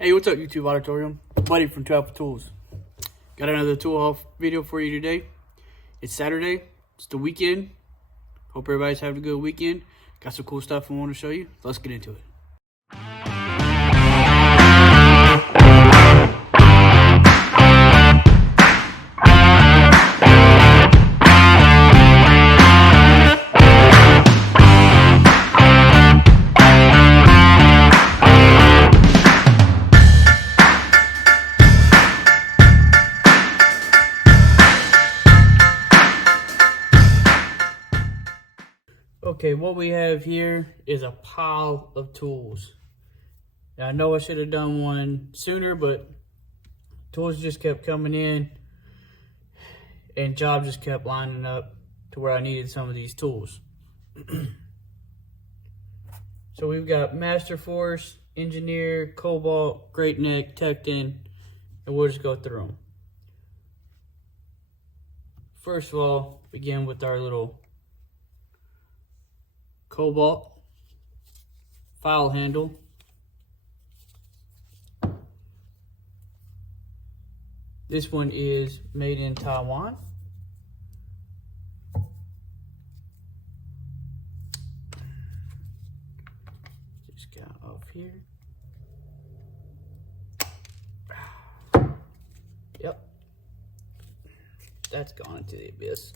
Hey, what's up, YouTube auditorium? Buddy from Travel Tools. Got another tool haul video for you today. It's Saturday. It's the weekend. Hope everybody's having a good weekend. Got some cool stuff I want to show you. Let's get into it. Okay, what we have here is a pile of tools. Now, I know I should have done one sooner, but tools just kept coming in and jobs just kept lining up to where I needed some of these tools. So we've got Masterforce, Engineer, Kobalt, Great Neck, Tekton, and we'll just go through them. First of all, begin with our little Kobalt file handle. This one is made in Taiwan. Just got off here. Yep. That's gone into the abyss.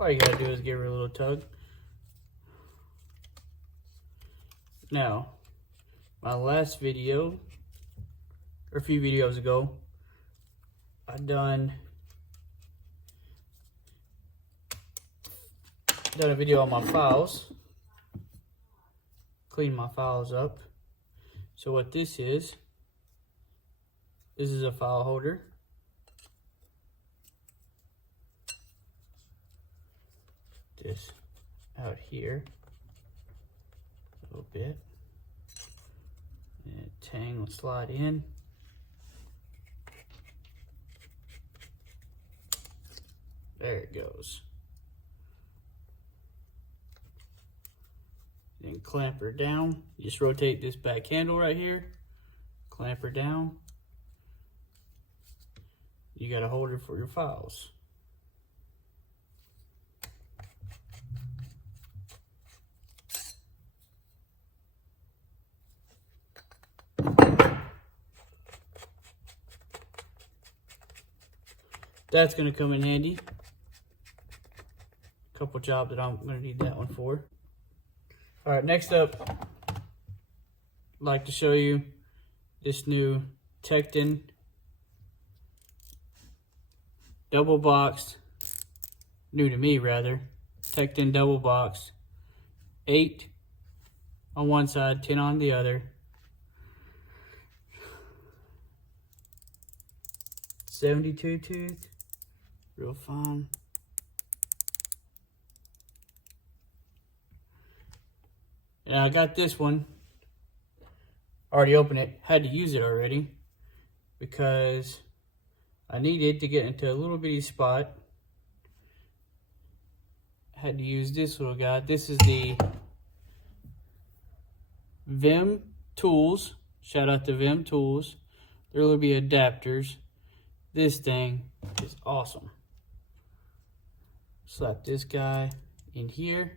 All you gotta do is give her a little tug. Now, my last video, or a few videos ago, I done a video on my files, clean my files up. So what this is a file holder. This out here a little bit, and tang will slide in. There it goes. Then clamp her down. Just rotate this back handle right here, clamp her down. You got a holder for your files. That's going to come in handy. A couple jobs that I'm going to need that one for. All right, next up, I'd like to show you this new Tekton double boxed, new to me rather, Tekton double boxed, 8 on one side, 10 on the other. 72 tooth. Real fine. And I got this one. Already opened it. Had to use it already because I needed to get into a little bitty spot. Had to use this little guy. This is the Vim Tools. Shout out to Vim Tools. There will be adapters. This thing is awesome. Slap this guy in here.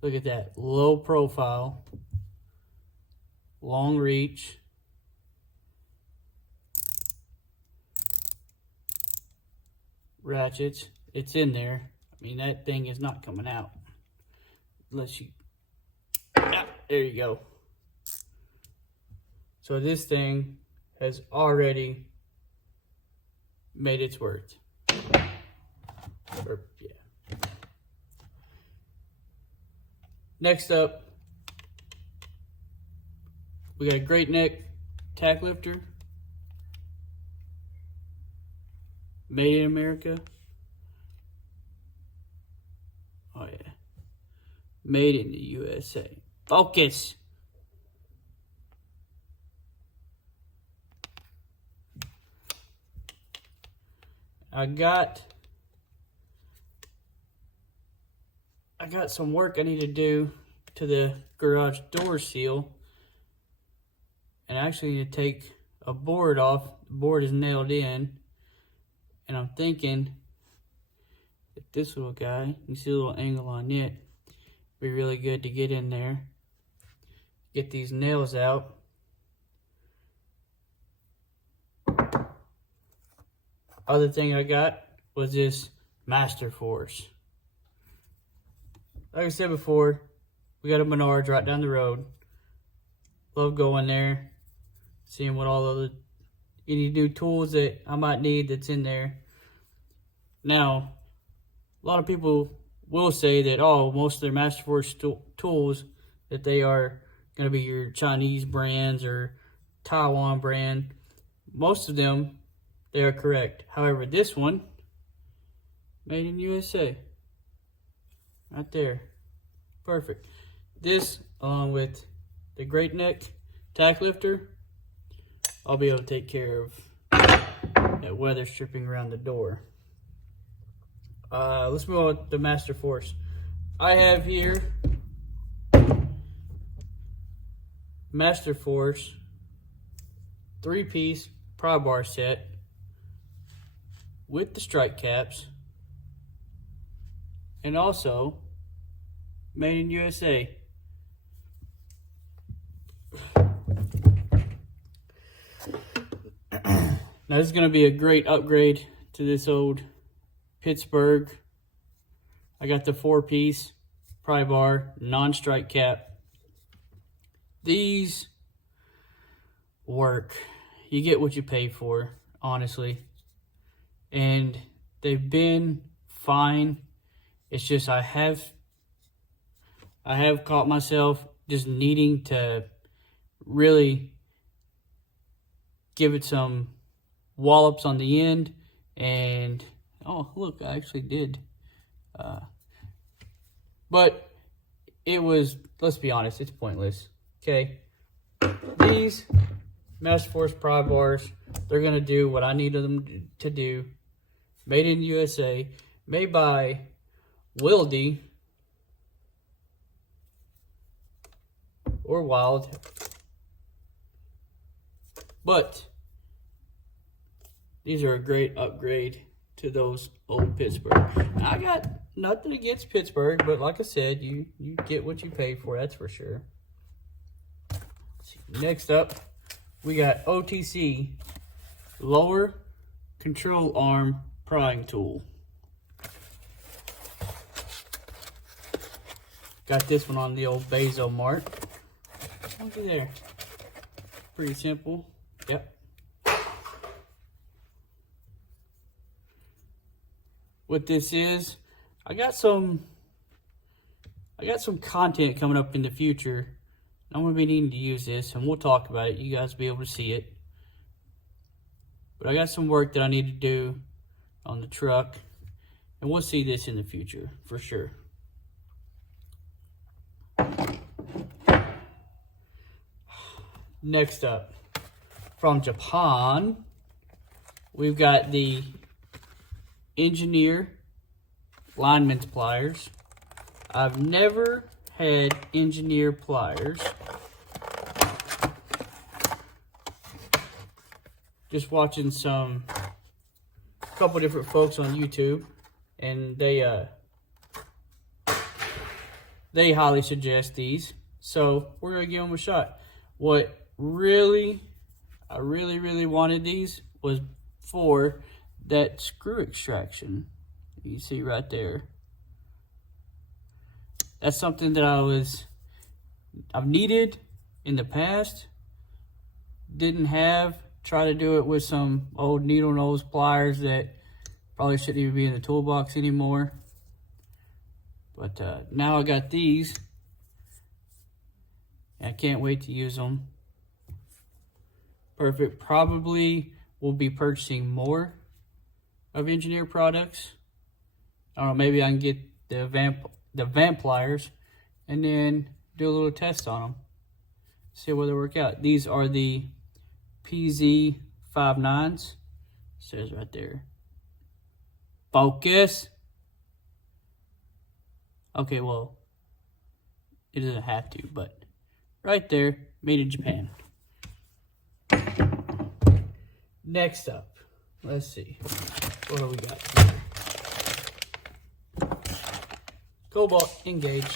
Look at that, low profile, long reach. Ratchets, it's in there. I mean, that thing is not coming out unless you, there you go. So this thing has already made its worth. Yeah. Next up, we got a Great Neck tack lifter, made in America. Oh yeah, made in the USA. Focus. I got some work I need to do to the garage door seal. And I actually need to take a board off. The board is nailed in. And I'm thinking that this little guy, you see a little angle on it, be really good to get in there. Get these nails out. Other thing I got was this Masterforce. Like I said before, we got a Menards right down the road. Love going there, seeing what all of any new tools that I might need that's in there. Now, a lot of people will say that, oh, most of their Masterforce tools, that they are going to be your Chinese brands or Taiwan brand. Most of them, they are correct. However, this one, made in USA. Right there. Perfect. This, along with the Great Neck tack lifter, I'll be able to take care of that weather stripping around the door. Let's move on to the Masterforce. I have here Masterforce 3-piece pry bar set with the strike caps, and also made in USA. Now this is going to be a great upgrade to this old Pittsburgh. I got the 4-piece pry bar, non-strike cap. These work. You get what you pay for, honestly. And they've been fine. It's just I have caught myself just needing to really give it some wallops on the end. And oh look, I actually did. But it was, let's be honest, it's pointless. Okay, these Masterforce pry bars, they're gonna do what I need them to do. Made in USA, made by Wilde or Wilde, but these are a great upgrade to those old Pittsburgh. Now, I got nothing against Pittsburgh, but like I said, you get what you pay for, that's for sure. Next up, we got OTC lower control arm prying tool. Got this one on the old Bezo Mart. Look at there. Pretty simple. Yep. What this is, I got some content coming up in the future. I'm going to be needing to use this, and we'll talk about it. You guys will be able to see it. But I got some work that I need to do on the truck, and we'll see this in the future for sure. Next up, from Japan, we've got the Engineer lineman's pliers. I've never had Engineer pliers. Just watching a couple different folks on YouTube, and they highly suggest these. So we're gonna give them a shot. What I really wanted these was for that screw extraction. You see right there. That's something that I've needed in the past. Didn't have. Try to do it with some old needle nose pliers that probably shouldn't even be in the toolbox anymore. But now I got these. I can't wait to use them. Perfect. Probably will be purchasing more of Engineer products. I don't know, maybe I can get the vamp pliers and then do a little test on them. See whether they work out. These are the PZ59s. It says right there. Focus. Okay, well, It doesn't have to, but right there, made in Japan. Next up, let's see. What do we got here? Kobalt, engage.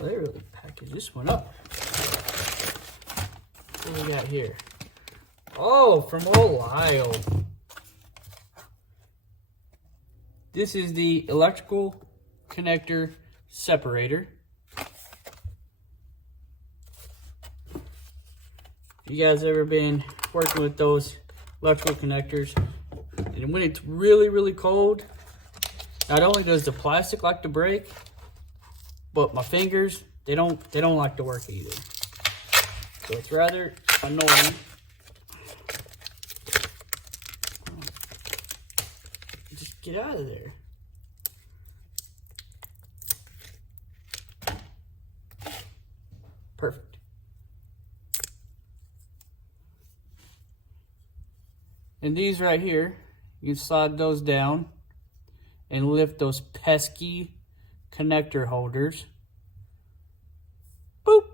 Well, they really packaged this one up. What do we got here? Oh, from Wilde. This is the electrical connector separator. You guys ever been working with those electrical connectors, and when it's really, really cold, not only does the plastic like to break, but my fingers, they don't like to work either. So it's rather annoying. Just get out of there. Perfect. And these right here, you can slide those down and lift those pesky connector holders. Boop!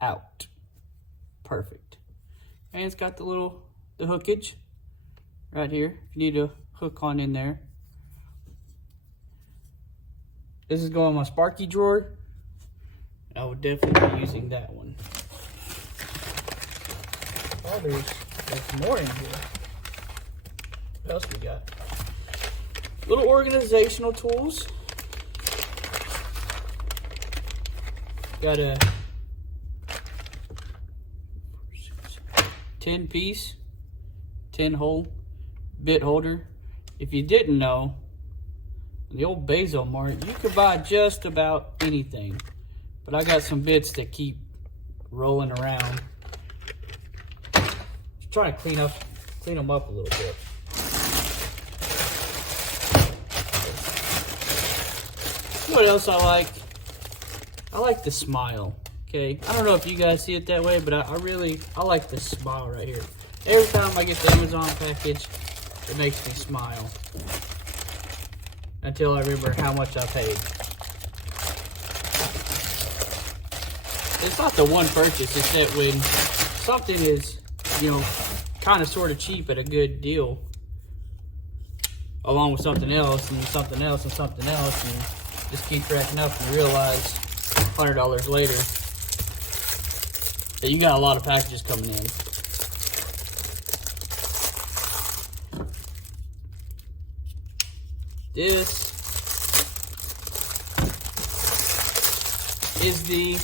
Out. Perfect. And it's got the hookage right here. If you need to hook on in there. This is going in my Sparky drawer. I would definitely be using that one. Oh, there's more in here. What else we got? Little organizational tools. Got a 10-piece, 10-hole bit holder. If you didn't know, in the old Basil Mart, you could buy just about anything. But I got some bits that keep rolling around. Just trying to clean them up a little bit. What else I like? I like the smile, okay? I don't know if you guys see it that way, but I like the smile right here. Every time I get the Amazon package, it makes me smile. Until I remember how much I paid. It's not the one purchase, it's that when something is, kind of sort of cheap at a good deal, along with something else, and something else, and something else, and just keep racking up and realize $100 later that you got a lot of packages coming in. This is the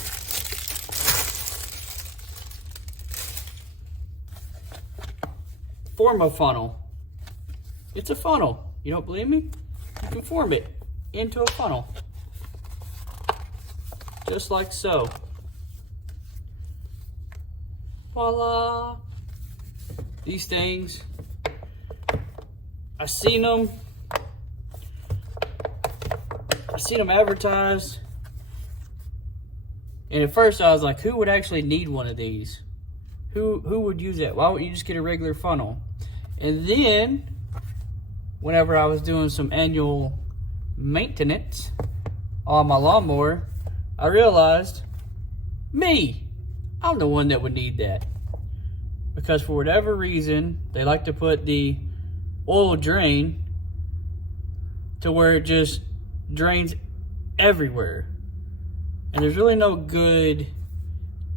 form a funnel. It's a funnel. You don't believe me? You can form it into a funnel. Just like so. Voila! These things, I seen them advertised, and at first I was like, who would actually need one of these? Who would use that? Why wouldn't you just get a regular funnel? And then, whenever I was doing some annual maintenance on my lawnmower, I realized, I'm the one that would need that. Because for whatever reason, they like to put the oil drain to where it just drains everywhere. And there's really no good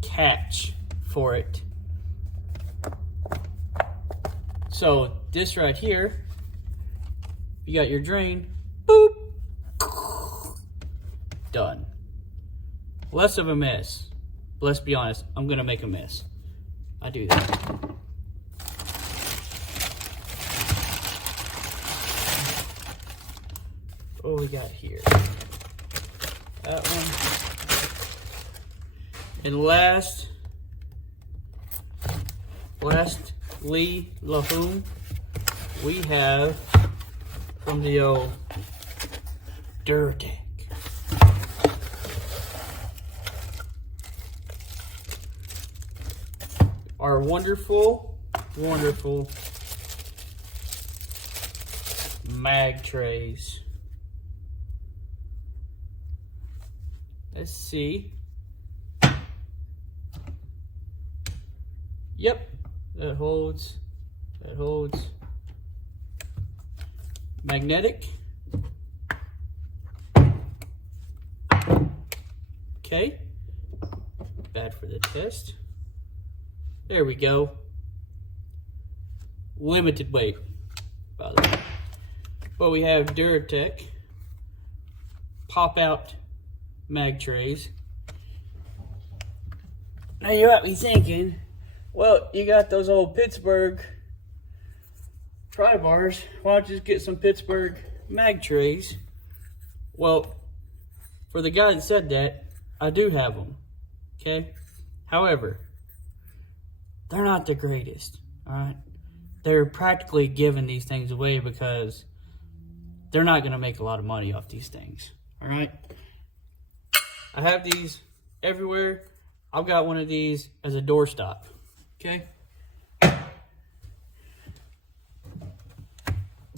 catch for it. So this right here, you got your drain, boop, done. Less of a mess. But let's be honest, I'm gonna make a mess. I do that. What we got here? That one. And lastly, we have from the old Durtech. Our wonderful mag trays. Let's see. Yep, that holds. That holds. Magnetic. Okay. Bad for the test. There we go. Limited weight, by the way. But we have Duratec pop out mag trays. Now you might be thinking, well, you got those old Pittsburgh pry bars. Why don't you just get some Pittsburgh mag trays? Well, for the guy that said that, I do have them. Okay? However, they're not the greatest. Alright? They're practically giving these things away because they're not going to make a lot of money off these things. Alright? I have these everywhere. I've got one of these as a doorstop. Okay?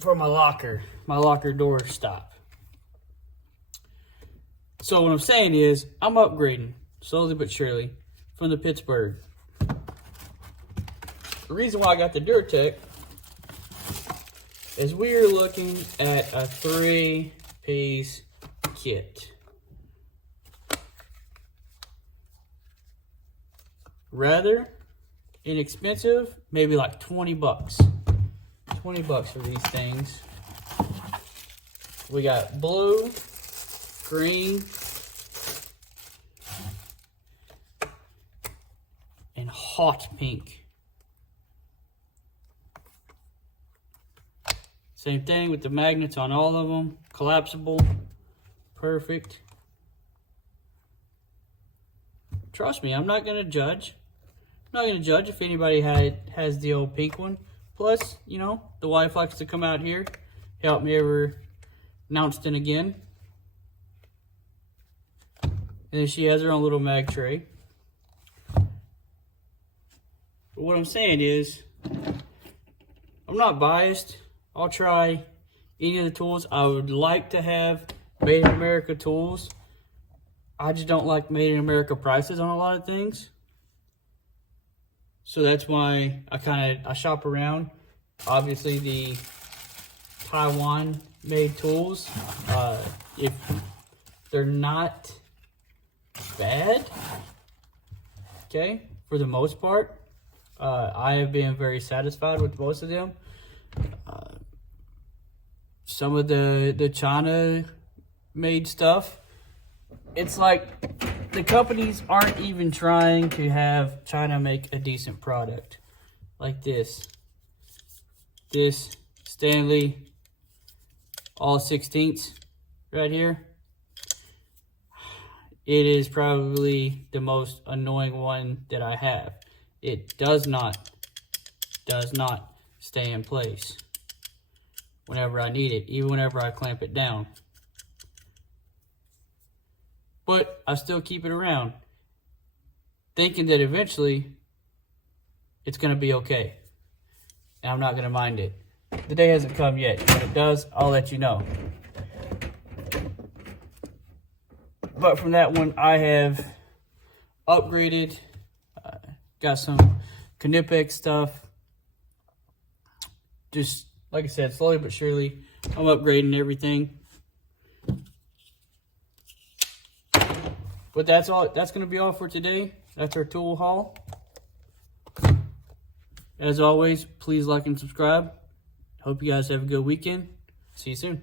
For my locker door stop. So what I'm saying is, I'm upgrading slowly but surely from the Pittsburgh. The reason why I got the Duratec is we're looking at a 3-piece kit. Rather inexpensive, maybe like 20 bucks. 20 bucks for these things. We got blue, green, and hot pink. Same thing with the magnets on all of them. Collapsible. Perfect. Trust me, I'm not going to judge. I'm not going to judge if anybody has the old pink one. Plus, you know, the wife likes to come out here, help me every now and then again. And then she has her own little mag tray. But what I'm saying is, I'm not biased. I'll try any of the tools. I would like to have Made in America tools. I just don't like Made in America prices on a lot of things. So that's why I shop around. Obviously the Taiwan made tools, if they're not bad, okay, for the most part, I have been very satisfied with most of them. Some of the China made stuff, it's like the companies aren't even trying to have China make a decent product. Like this Stanley all 16ths right here. It is probably the most annoying one that I have. It does not stay in place whenever I need it, even whenever I clamp it down. But I still keep it around, thinking that eventually it's going to be okay. And I'm not going to mind it. The day hasn't come yet. When it does, I'll let you know. But from that one, I have upgraded. Got some Knipex stuff. Just, like I said, slowly but surely, I'm upgrading everything. But that's all. That's going to be all for today. That's our tool haul. As always, please like and subscribe. Hope you guys have a good weekend. See you soon.